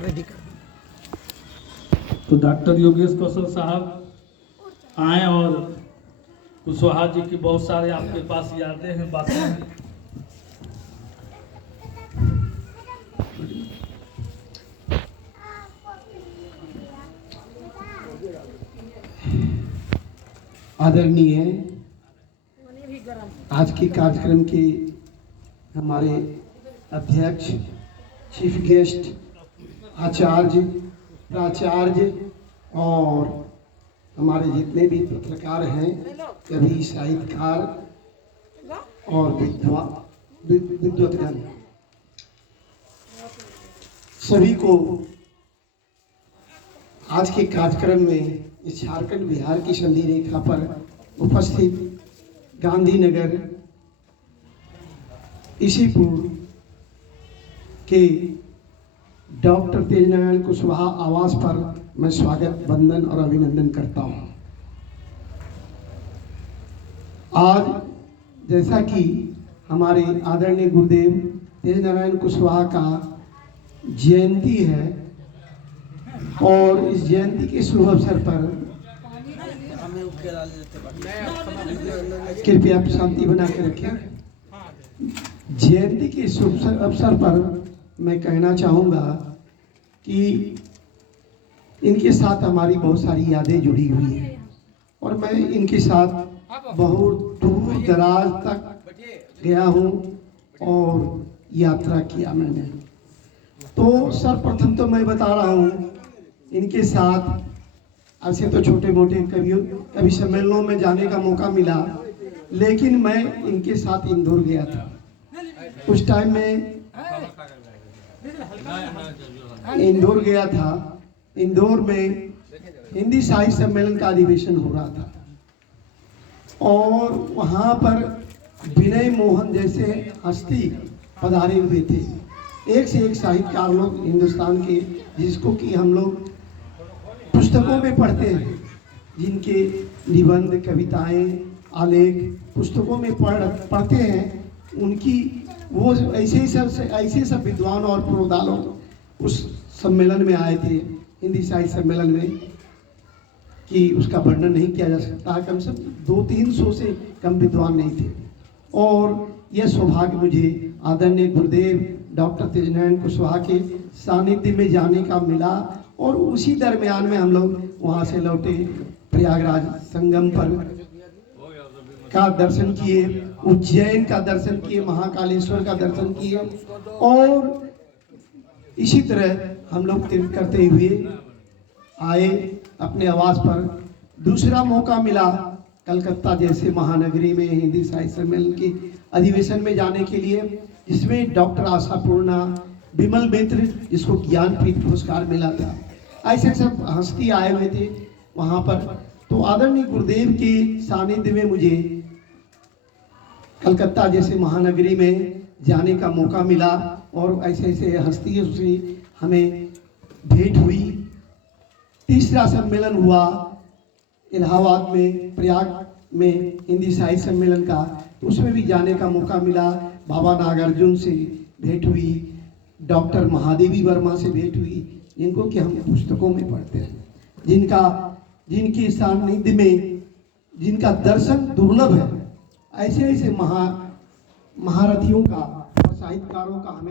Ready कर। तो doctor Yogesh कौशल साहब आए और कुशवाहा जी की बहुत सारे आपके पास यादें हैं, बातें हैं। आदरणीय आज के कार्यक्रम के हमारे अध्यक्ष, चीफ गेस्ट, आचार्य, प्राचार्य और हमारे जितने भी पत्रकार हैं, कवि, साहित्यकार और विद्वतगण, सभी को आज के कार्यक्रम में इस झारखंड बिहार की संधि रेखा पर उपस्थित गांधीनगर इसीपुर के डॉक्टर तेजनारायण कुशवाहा आवास पर मैं स्वागत, वंदन और अभिनंदन करता हूं। आज जैसा कि हमारे आदरणीय गुरुदेव तेजनारायण कुशवाहा का जयंती है और इस जयंती के शुभ अवसर पर कृपया शांति बना के रखें। जयंती के शुभ अवसर पर मैं कहना चाहूँगा कि इनके साथ हमारी बहुत सारी यादें जुड़ी हुई हैं और मैं इनके साथ बहुत दूर दराज तक गया हूँ और यात्रा किया मैंने। तो सर्वप्रथम तो मैं बता रहा हूँ, इनके साथ ऐसे तो छोटे मोटे कभी सम्मेलनों में जाने का मौका मिला, लेकिन मैं इनके साथ इंदौर गया था। उस टाइम में इंदौर गया था। इंदौर में हिंदी साहित्य सम्मेलन का अधिवेशन हो रहा था और वहाँ पर विनय मोहन जैसे हस्ती पधारे हुए थे। एक से एक साहित्यकार लोग हिंदुस्तान के, जिसको कि हम लोग पुस्तकों में पढ़ते हैं, जिनके निबंध, कविताएं, आलेख पुस्तकों में पढ़ते हैं, उनकी वो ऐसे सब विद्वान और प्रोदा लोग उस सम्मेलन में आए थे, हिंदी साहित्य सम्मेलन में, कि उसका वर्णन नहीं किया जा सकता। कम से कम 200-300 से कम विद्वान नहीं थे और यह सौभाग्य मुझे आदरणीय गुरुदेव डॉक्टर तेजनारायण कुशवाहा के सानिध्य में जाने का मिला और उसी दरमियान में हम लोग वहाँ से लौटे, प्रयागराज संगम पर का दर्शन किए, उज्जैन का दर्शन किए, महाकालेश्वर का दर्शन किए और इसी तरह हम लोग तीर्थ करते हुए आए अपने आवास पर। दूसरा मौका मिला कलकत्ता जैसे महानगरी में हिंदी साहित्य सम्मेलन के अधिवेशन में जाने के लिए, जिसमें डॉक्टर आशापूर्णा, विमल मित्र, जिसको ज्ञानपीठ पुरस्कार मिला था, ऐसे सब हस्ती आए हुए थे वहाँ पर। तो आदरणीय गुरुदेव के सानिध्य में मुझे कलकत्ता जैसे महानगरी में जाने का मौका मिला और ऐसे ऐसे हस्तियों से हमें भेंट हुई। तीसरा सम्मेलन हुआ इलाहाबाद में, प्रयाग में, हिंदी साहित्य सम्मेलन का, तो उसमें भी जाने का मौका मिला। बाबा नागार्जुन से भेंट हुई, डॉक्टर महादेवी वर्मा से भेंट हुई, जिनको कि हम पुस्तकों में पढ़ते हैं, जिनके सानिध्य में जिनका दर्शन दुर्लभ है। ऐसे ऐसे महारथियों का और साहित्यकारों का हमें